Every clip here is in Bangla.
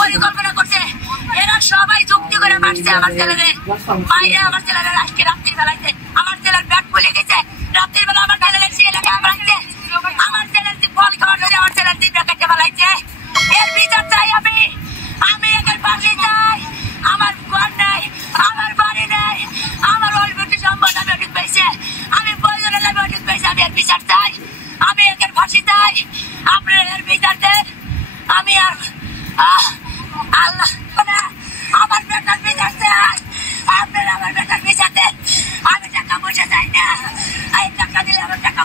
পরিকল্পনা করছে। এরা সবাই যুক্তি করে মারছে আমার ছেলেরে, মাইরে আমার ছেলেরা আজকে রাত্রি বেলাইছে। আমার ছেলের ব্যাট খুলে গেছে, রাত্রির বেলা আমার ছেলের সে এলাকায় বেড়াইছে। আমার ছেলের যে ফল খাওয়ার জন্য আমার ছেলের দিন কেটে বেড়াইছে। এর বিচার চাই আমি এদের পাশে চাই। আমার ঘর নেই, আমার বাড়ি নেই, আমার অলরেডি সম্পদ আমি অধিক পেয়েছে, আমি প্রয়োজনে আমি অধিক পেয়েছি। আমি এর বিচার চাই, আমি এদের ফাঁসি চাই। আপনারা এর বিচার দেন। আমি আর আল্লাহ আমার বেটার বিচার চাই। আপনারা আমার বেটার বিচার দেন। আমি টাকা পয়সা চাই না, এই টাকা দিলে আমার টাকা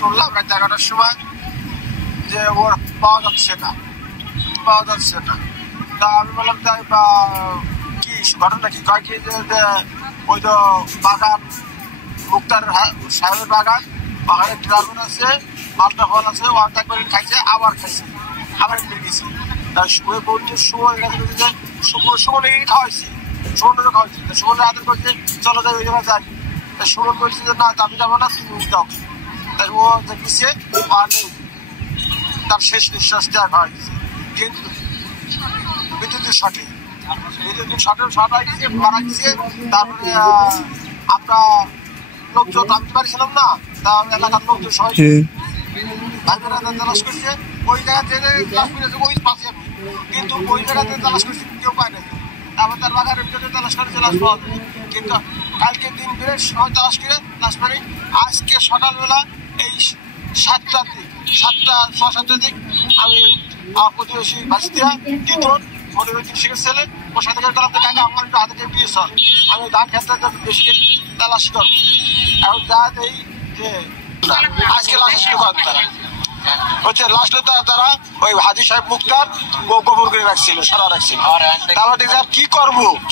শুনলাম রাত 11টার সময় যে ওর পাওয়া যাচ্ছে না। তা আমি বললাম তাই বা কি ঘটনা কি কয় কি যে ওই তো বাগান মুক্তার সাহেবের বাগানের ড্রাগন আছে, মালটা ফল আছে, ওয়ার্ড একবার খাইছে, আবার গেছে। শুয়ে বলছে সুমন লেগে খাওয়াইছি, সুমনের আদর করছে, চলো যাই ওই জায়গায় যাই। সুমন বলছে যে না আমি যাবো না, তুমি যাও। তাই ও দেখেছে তার শেষ নিঃশ্বাস দেওয়া খাওয়া গেছে। কিন্তু বিদ্যুতের শটে মারা গেছে। তারপরে আমরা লোকজন নামতে পারছিলাম না, তা এলাকার লোকজন সবাই ভাইবেরা তালাশ করছে। ওই জায়গাতে ওই পাশে, কিন্তু ওই জায়গাতে তালাশ করছে কেউ পায় না। তারপর তার বাগানের ভিতরে তালাশ করে লাশ পাওয়া যায়। কিন্তু কালকে দিন বেড়ে সময় তালাশ করে লাশ পাই। আজকে সকালবেলা এই 7টার দিক আমি আমার প্রতিবেশী বাসিয়া টিটন মনিরুদ্দিন শেখের ছেলে ওর সাথে গেলাম যে কাকা আমার একটু হাতে দিয়ে চল, আমি ধান খেতে বেশি তালাশ করবো। এখন যা দেই যে আজকে লাশ হচ্ছে লাস্টে তারা ওই হাজি সাহেব মুক্তার গোবর করে রাখছিল, সারা রাখছিল। তারপর দেখছি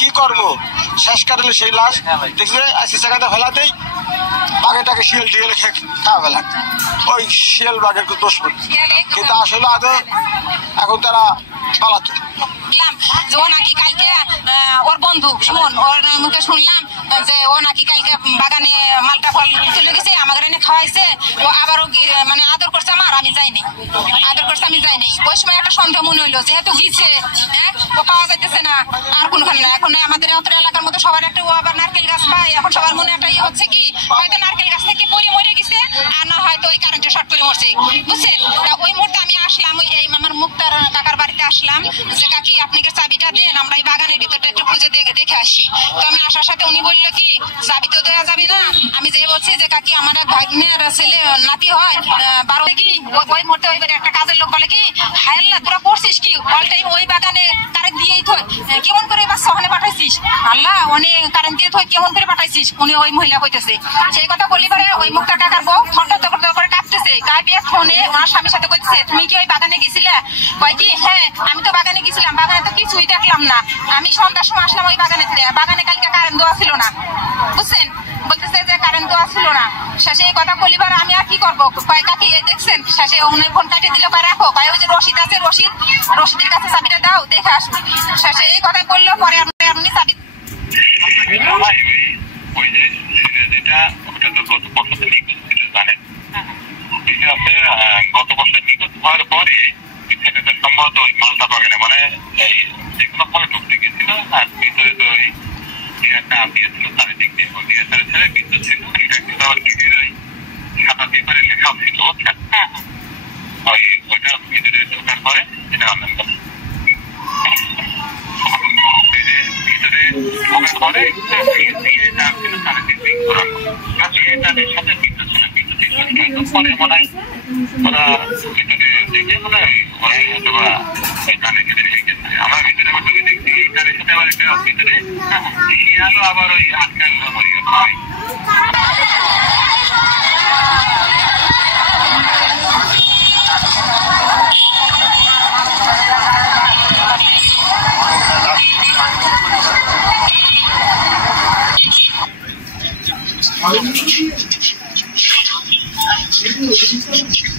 কি করবো শেষ কাটলে সেই লাশ দেখছি আজকে জায়গাতে ফেলা দেই, বাঘেটাকে শিয়াল টিয়ালে খাওয়া ফেলা। ওই শিয়াল বাঘের দোষ করছে, কিন্তু আসলে আদৌ এখন তারা পালাতো। যে ও নাকি কালকে ওর বন্ধু সুমন ওর মুখে শুনলাম যে ও নাকি কালকে বাগানে মালটা ফল চলে গেছে, আমাকে এনে খাওয়াইছে। ও আবারও মানে আদর করছে আমি যাইনি। ওই সময় একটা সন্দেহ মনে হইলো, যেহেতু গিয়েছে হ্যাঁ ও পাওয়া যাইতেছে না আর কোনখানে না। এখন আমাদের এলাকার মধ্যে সবার একটা ও আবার নারকেল গাছ পায়। এখন সবার মনে একটা ইয়ে হচ্ছে কি হয়তো নারকেল গাছ থেকে পড়ে মরে গেছে, আর না হয়তো ওই কারেন্টে শর্ট করে মরছে, বুঝছেন। ওই মুহূর্তে আমি আসলাম, এই আমার মুক্তার কাকার বাড়িতে আসলাম যে কাকি আপনাকে চাবিটা দেন, আমরা এই বাগানের ভিতরটা একটু খুঁজে দেখে আসি। তো আমি আসার সাথে উনি বললো কি চাবি তো দেওয়া যাবে না। আমি যে বলছি যে কাকি আমার এক ভাগ্নের ছেলে নাতি হয় 12 কি ওই মুহূর্তে ওই একটা কাজের লোক বলে কি হায়াল্লা তোরা করছিস কি অল টাইম ওই বাগানে কারেন্ট দিয়েই থই, কেমন করে এবার সহনে পাঠাইছিস আল্লাহ অনেক কারেন্ট দিয়ে থই কেমন করে পাঠাইছিস। উনি ওই মহিলা কইতেছে, সেই কথা বলি পরে ওই মুক্তা কাকার বউ ফটো করে কাঁপতেছে, কাঁপিয়ে ফোনে ওনার স্বামীর সাথে কইতেছে তুমি কি ওই বাগানে গেছিলে? কয় কি হ্যাঁ আমি তো বাগানে গেছিলাম, বাগানে তো কিছুই দেখলাম না, আমি সন্ধ্যার সময় আসলাম ওই বাগানে কালকে কারেন্ট দেওয়া ছিল না, বুঝছেন। বলতেছে যে কারেন্ট দেওয়া ছিল না। শেষে এই কথা বলিবার আমি আর কি করবো, কয় কাকি দেখছেন। শেষে উনি ফোন কাটিয়ে দিল, কয় রাখো, কয় ওই যে রশিদ আছে রশিদের কাছে চাবিটা দাও দেখে আসুন। শেষে এই কথা বললো, পরে আপনি চাবি গত বছর নিখোঁজ হওয়ার পরে সম্ভবত ওই মালটা বাগানে মানে এই যেগুলো ফলে ঢুকতে গেছিল আর ভিতরে তো ওই একটা দিয়েছিল চারিদিক দিয়ে ডিএসআর ছেড়ে বিদ্যুৎ ছিল, এটা কিন্তু আবার ভিডিওর ওই সাদা পেপারে লেখাও ছিল, বুঝছেন। ওইটা ভিতরে ঢোকার পরে এটা অনলাইন করে ভিতরে ঢোকার পরে চারিদিক সাথে বিদ্যুৎ ছিল, পরে মনে হয় ওরা ভিতরে দেখে মনে হয় ওরা হয়তো বা গানে খেতে রেখে গেছে। আমরা ভিতরে আবার ঢুকে দেখছি তাদের সাথে আবার একটা ভিতরে শিয়ালও আবার ওই আটকায় মরে গেল। Thank you.